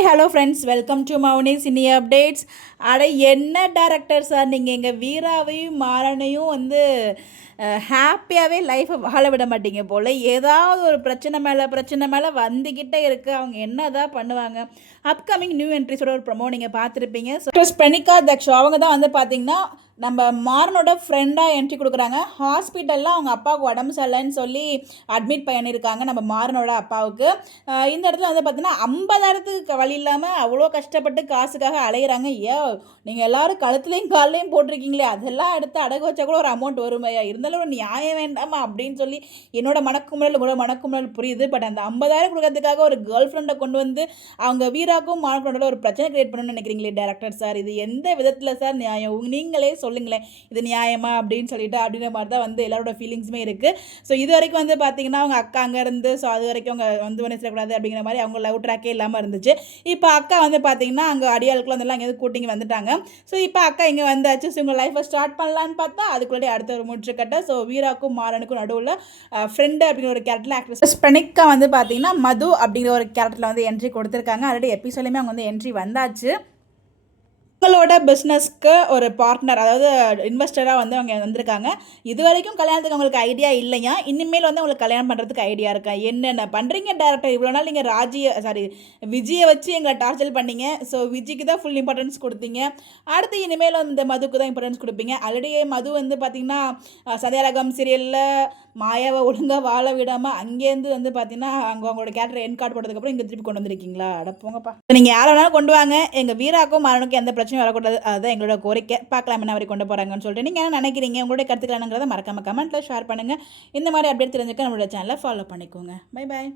Hi hello friends, welcome to Mouni cine updates. அட என்ன director sir, நீங்கள் எங்கள் வீராவையும் மாறனையும் வந்து ஹாப்பியாகவே லைஃப்பை வாழ விட மாட்டீங்க போல். ஏதாவது ஒரு பிரச்சனை மேலே வந்துக்கிட்டே இருக்குது. அவங்க என்ன தான் பண்ணுவாங்க. அப்கமிங் நியூ என்ட்ரிஸோட ஒரு ப்ரொமோ நீங்கள் பார்த்துருப்பீங்க. ஸோ ஸ்பெனிகா தக்ஷ் அவங்க தான் வந்து பார்த்தீங்கன்னா நம்ம மாறனோட ஃப்ரெண்டாக என்ட்ரி கொடுக்குறாங்க. ஹாஸ்பிட்டலில் அவங்க அப்பாவுக்கு உடம்பு சரியில்லைன்னு சொல்லி அட்மிட் பண்ணியிருக்காங்க நம்ம மாறனோட அப்பாவுக்கு. இந்த இடத்துல வந்து பார்த்தீங்கன்னா 50,000க்கு வழி இல்லாமல் அவ்வளோ கஷ்டப்பட்டு காசுக்காக அலையிறாங்க. நீங்கள் எல்லோரும் கழுத்துலையும் கால்லையும் போட்டிருக்கீங்களே, அதெல்லாம் எடுத்து அடகு வச்சா கூட ஒரு அமௌண்ட் வருமையா, இருந்தாலும் ஒரு நியாயம் வேண்டாமா அப்படின்னு சொல்லி என்னோட மனக்குமுறல் புரியுது. பட் அந்த 50,000 கொடுக்கறதுக்காக ஒரு கேர்ள் ஃப்ரெண்டை கொண்டு வந்து அவங்க வீராக்கும் மாறனோட ஒரு பிரச்சனை கிரியேட் பண்ணணும்னு நினைக்கிறீங்களே டேரக்டர் சார், இது எந்த விதத்தில் சார் நியாயம்? நீங்களே சொல்லுங்களேன், இது நியாயமா அப்படின்னு சொல்லிட்டு. அப்படின்ற மாதிரி தான் வந்து எல்லாரோட ஃபீலிங்ஸுமே இருக்குது. ஸோ இது வரைக்கும் வந்து பார்த்தீங்கன்னா அவங்க அக்கா அங்கே இருந்து, ஸோ அது வரைக்கும் அவங்க வந்து சொல்லக்கூடாது அப்படிங்கிற மாதிரி அவங்க லவ் ட்ராக்கே இல்லாமல் இருந்துச்சு. இப்போ அக்கா வந்து பார்த்தீங்கன்னா அங்கே அடியாளுக்குள்ள வந்து எங்கேயாவது கூட்டிங்க வந்துட்டாங்க. ஸோ இப்போ அக்கா இங்கே வந்தாச்சு. ஸோ உங்கள் லைஃப்பை ஸ்டார்ட் பண்ணலான்னு பார்த்தா அதுக்குள்ளே அடுத்த ஒரு முற்றுக்கட்டை. ஸோ வீராக்கும் மாறனுக்கும் நடுவில் ஃப்ரெண்டு அப்படிங்கிற ஒரு கேரக்டரில் ஆக்ட்ரஸ் ஸ்பெனிகா வந்து பார்த்தீங்கன்னா மது அப்படிங்கிற ஒரு கேரக்டரில் வந்து என்ட்ரி கொடுத்துருக்காங்க. ஆல்ரெடி எபிசோட்லையுமே அவங்க வந்து என்ட்ரி வந்தாச்சு. உங்களோட பிஸ்னஸ்க்கு ஒரு பார்ட்னர், அதாவது இன்வெஸ்டராக வந்து அவங்க வந்திருக்காங்க. இது வரைக்கும் கல்யாணத்துக்கு அவங்களுக்கு ஐடியா இல்லையா, இனிமேல் வந்து உங்களுக்கு கல்யாணம் பண்ணுறதுக்கு ஐடியா இருக்கா? என்னென்ன பண்ணுறீங்க டேரக்டர்? இவ்வளோ நாள் நீங்கள் விஜயை வச்சு எங்களை டார்ச்சர் பண்ணீங்க. ஸோ விஜய்க்கு தான் ஃபுல் இம்பார்ட்டன்ஸ் கொடுத்தீங்க. அடுத்து இனிமேல் இந்த மதுக்கு தான் இம்பார்ட்டன்ஸ் கொடுப்பீங்க. ஆல்ரெடி மது வந்து பார்த்திங்கன்னா சத்யாரகம் சீரியலில் மாயாவை ஒழுங்காக வாழ விடாமல் அங்கேருந்து வந்து பார்த்தீங்கன்னா அவங்களோட கேரக்டர் என் கார்டு போட்டதுக்கப்புறம் இங்கே திருப்பி கொண்டு வந்திருக்கீங்களா? அட போங்கப்பா. நீங்கள் யாரை வேணாலும் கொண்டு வாங்க, எங்கள் வீராக்கும் மாறனுக்கும் எந்த பிரச்சனையும் வரக்கூடாது. அதுதான் எங்களோட கோரிக்கை. பார்க்கலாம் என்ன வரை கொண்டு போகிறாங்கன்னு சொல்லிட்டு. நீங்கள் என்ன நினைக்கிறீங்க? உங்களுடைய கருத்துக்கள் என்னங்கிறத மறக்காமல் கமெண்ட்டில் ஷேர் பண்ணுங்கள். இந்த மாதிரி அப்டேட் தெரிஞ்சுக்க நம்மளோட சேனலை ஃபாலோ பண்ணிக்கோங்க. Bye bye.